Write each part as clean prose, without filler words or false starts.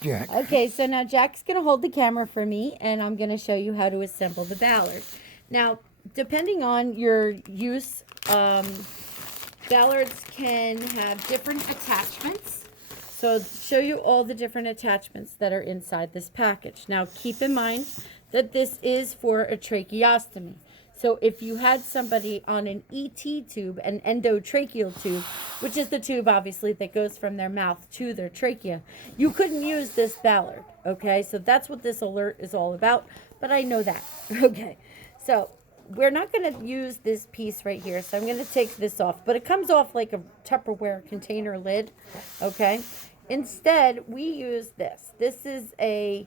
Jack. Okay, so now Jack's going to hold the camera for me, and I'm going to show you how to assemble the Ballard. Now, depending on your use, Ballards can have different attachments. So I'll show you all the different attachments that are inside this package. Now, keep in mind that this is for a tracheostomy. So if you had somebody on an ET tube, an endotracheal tube, which is the tube obviously that goes from their mouth to their trachea, you couldn't use this Ballard. Okay, so that's what this alert is all about. But I know that. Okay, so we're not going to use this piece right here. So I'm going to take this off, but it comes off like a Tupperware container lid. Okay, instead we use this. This is a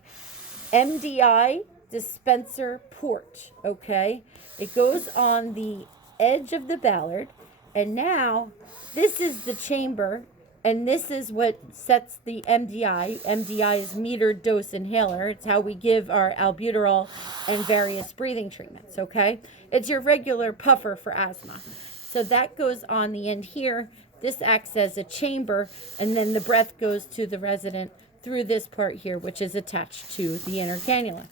MDI dispenser port, okay? It goes on the edge of the Ballard, and now this is the chamber, and this is what sets the MDI. MDI is metered dose inhaler. It's how we give our albuterol and various breathing treatments, okay? It's your regular puffer for asthma. So that goes on the end here. This acts as a chamber, and then the breath goes to the resident through this part here, which is attached to the inner cannula.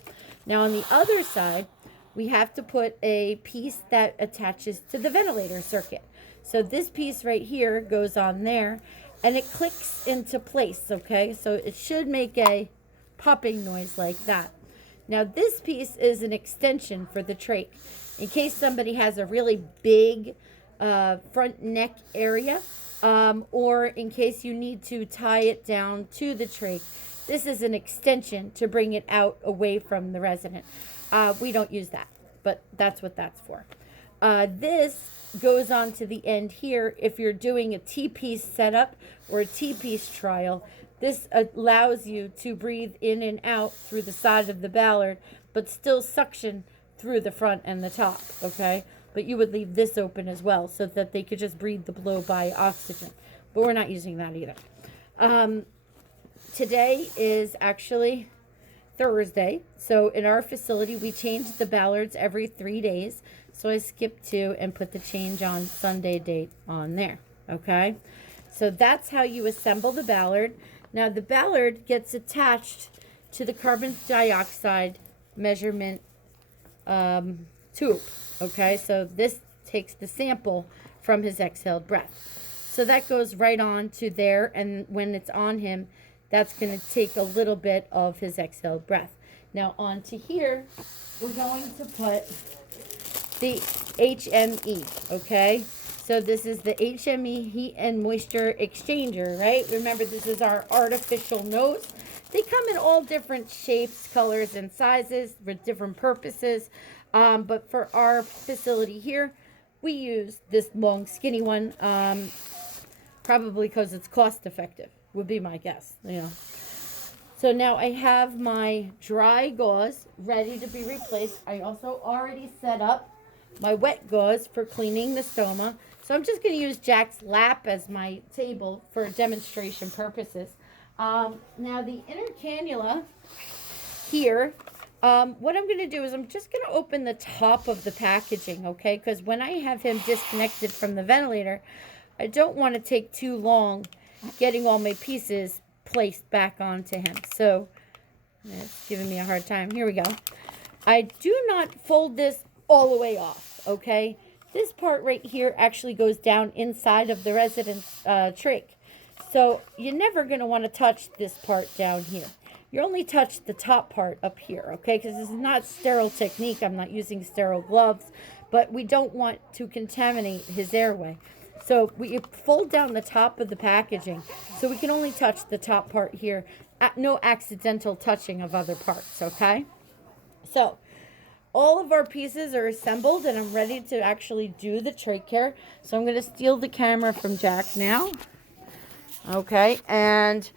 Now on the other side, we have to put a piece that attaches to the ventilator circuit. So this piece right here goes on there, and it clicks into place, okay? So it should make a popping noise like that. Now this piece is an extension for the trach. In case somebody has a really big front neck area, or in case you need to tie it down to the trach. This is an extension to bring it out away from the resident. We don't use that, but that's what that's for. This goes on to the end here. If you're doing a T-piece setup or a T-piece trial, this allows you to breathe in and out through the side of the Ballard, but still suction through the front and the top, okay? But you would leave this open as well so that they could just breathe the blow-by oxygen. But we're not using that either. Today is actually Thursday. So in our facility, we change the Ballards every 3 days. So I skipped 2 and put the change on Sunday date on there, okay? So that's how you assemble the Ballard. Now the Ballard gets attached to the carbon dioxide measurement tube. Okay, so this takes the sample from his exhaled breath. So that goes right on to there, and when it's on him, that's going to take a little bit of his exhaled breath. Now onto here, we're going to put the HME, okay? So this is the HME heat and moisture exchanger, right? Remember, this is our artificial nose. They come in all different shapes, colors, and sizes for different purposes. But for our facility here, we use this long, skinny one, probably because it's cost effective, would be my guess, you know. So now I have my dry gauze ready to be replaced. I also already set up my wet gauze for cleaning the stoma. So I'm just going to use Jack's lap as my table for demonstration purposes. Now the inner cannula here, what I'm going to do is I'm just going to open the top of the packaging, okay? Because when I have him disconnected from the ventilator, I don't want to take too long getting all my pieces placed back onto him. So it's giving me a hard time. Here we go. I do not fold this all the way off, okay? This part right here actually goes down inside of the resident's trach. So you're never going to want to touch this part down here. You only touch the top part up here, okay? Because this is not sterile technique. I'm not using sterile gloves, but we don't want to contaminate his airway. So we fold down the top of the packaging so we can only touch the top part here. No accidental touching of other parts, okay? So all of our pieces are assembled and I'm ready to actually do the trach care. So I'm going to steal the camera from Jack now. Okay, and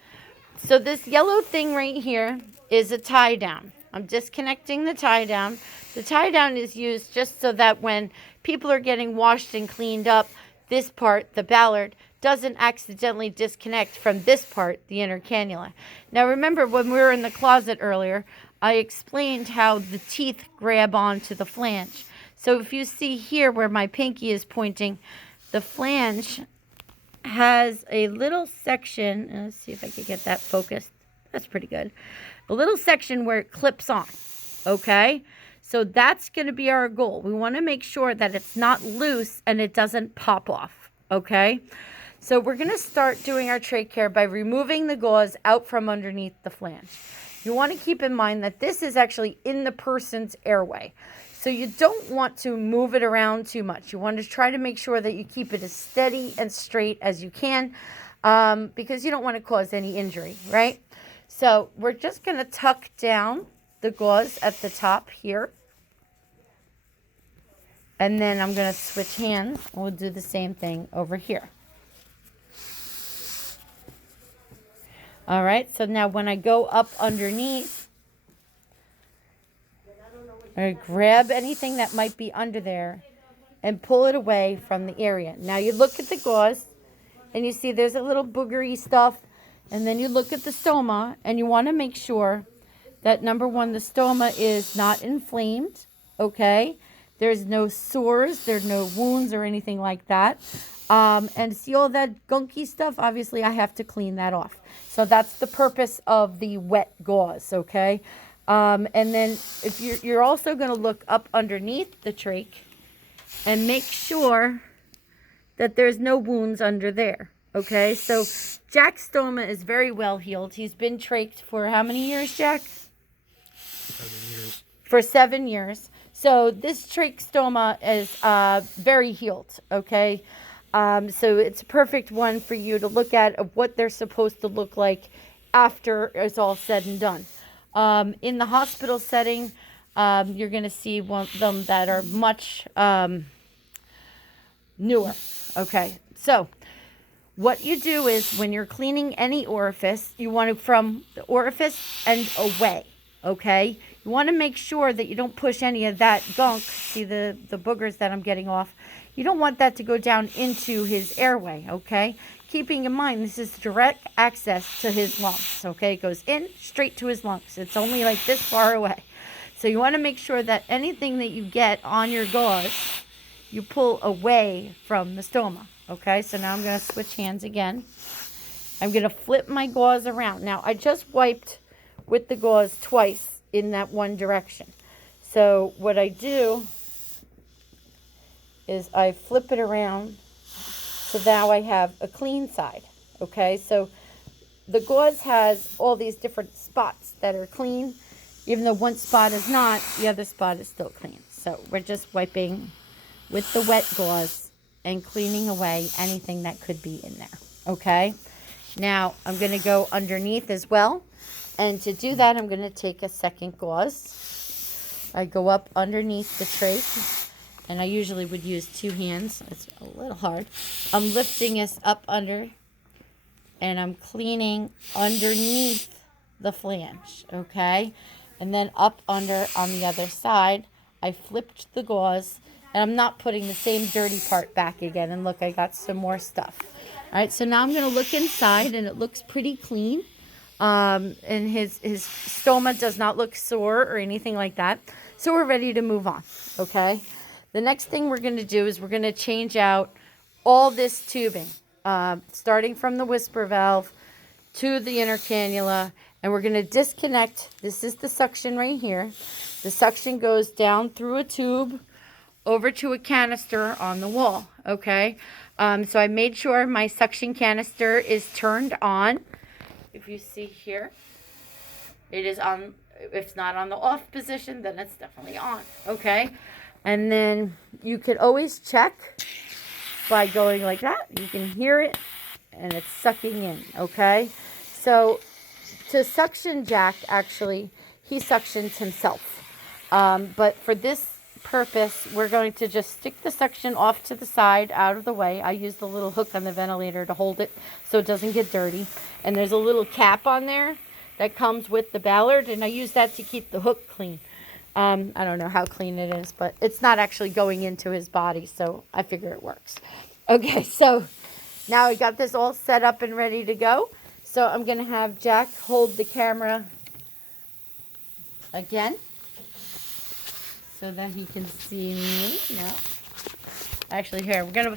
so this yellow thing right here is a tie down. I'm disconnecting the tie down. The tie down is used just so that when people are getting washed and cleaned up, this part, the Ballard, doesn't accidentally disconnect from this part, the inner cannula. Now remember when we were in the closet earlier, I explained how the teeth grab onto the flange. So if you see here where my pinky is pointing, the flange has a little section. Let's see if I can get that focused. That's pretty good. A little section where it clips on, okay? So that's going to be our goal. We want to make sure that it's not loose and it doesn't pop off, okay? So we're going to start doing our trachea by removing the gauze out from underneath the flange. You want to keep in mind that this is actually in the person's airway. So you don't want to move it around too much. You want to try to make sure that you keep it as steady and straight as you can, because you don't want to cause any injury, right? So we're just going to tuck down the gauze at the top here. And then I'm going to switch hands and we'll do the same thing over here. All right, so now when I go up underneath, I grab anything that might be under there and pull it away from the area. Now you look at the gauze and you see there's a little boogery stuff, and then you look at the stoma and you want to make sure that, number one, the stoma is not inflamed, okay? There's no sores, there's no wounds or anything like that. And see all that gunky stuff? Obviously, I have to clean that off. So that's the purpose of the wet gauze, okay? And then if you're also going to look up underneath the trach and make sure that there's no wounds under there, okay? So Jack's stoma is very well healed. He's been trached for how many years, Jack? 7 years. For 7 years. So this trach stoma is very healed, okay? So it's a perfect one for you to look at of what they're supposed to look like after it's all said and done. In the hospital setting, you're going to see one of them that are much newer. Okay, so what you do is when you're cleaning any orifice, you want to from the orifice and away, okay? You want to make sure that you don't push any of that gunk, see the boogers that I'm getting off. You don't want that to go down into his airway, okay? Keeping in mind, this is direct access to his lungs, okay? It goes in straight to his lungs. It's only like this far away. So you want to make sure that anything that you get on your gauze, you pull away from the stoma, okay? So now I'm going to switch hands again. I'm going to flip my gauze around. Now, I just wiped with the gauze twice in that one direction. So what I do is I flip it around. So now I have a clean side, okay? So the gauze has all these different spots that are clean. Even though one spot is not, the other spot is still clean. So we're just wiping with the wet gauze and cleaning away anything that could be in there, okay? Now I'm going to go underneath as well. And to do that, I'm going to take a second gauze. I go up underneath the trach. And I usually would use 2 hands. It's a little hard. I'm lifting this up under, and I'm cleaning underneath the flange, okay? And then up under on the other side, I flipped the gauze, and I'm not putting the same dirty part back again. And look, I got some more stuff. All right, so now I'm going to look inside, and it looks pretty clean. And his stoma does not look sore or anything like that. So we're ready to move on, okay? The next thing we're going to do is we're going to change out all this tubing, starting from the whisper valve to the inner cannula, and we're going to disconnect. This is the suction right here. The suction goes down through a tube over to a canister on the wall, okay? So I made sure my suction canister is turned on. If you see here, it is on. If it's not on the off position, then it's definitely on, okay? And then you could always check by going like that. You can hear it, and it's sucking in, okay? So to suction Jack, actually, he suctions himself. But for this purpose, we're going to just stick the suction off to the side, out of the way. I use the little hook on the ventilator to hold it so it doesn't get dirty. And there's a little cap on there that comes with the Ballard, and I use that to keep the hook clean. I don't know how clean it is, but it's not actually going into his body, so I figure it works. Okay, so now I got this all set up and ready to go. So I'm going to have Jack hold the camera again so that he can see me. No. Actually, here, we're going to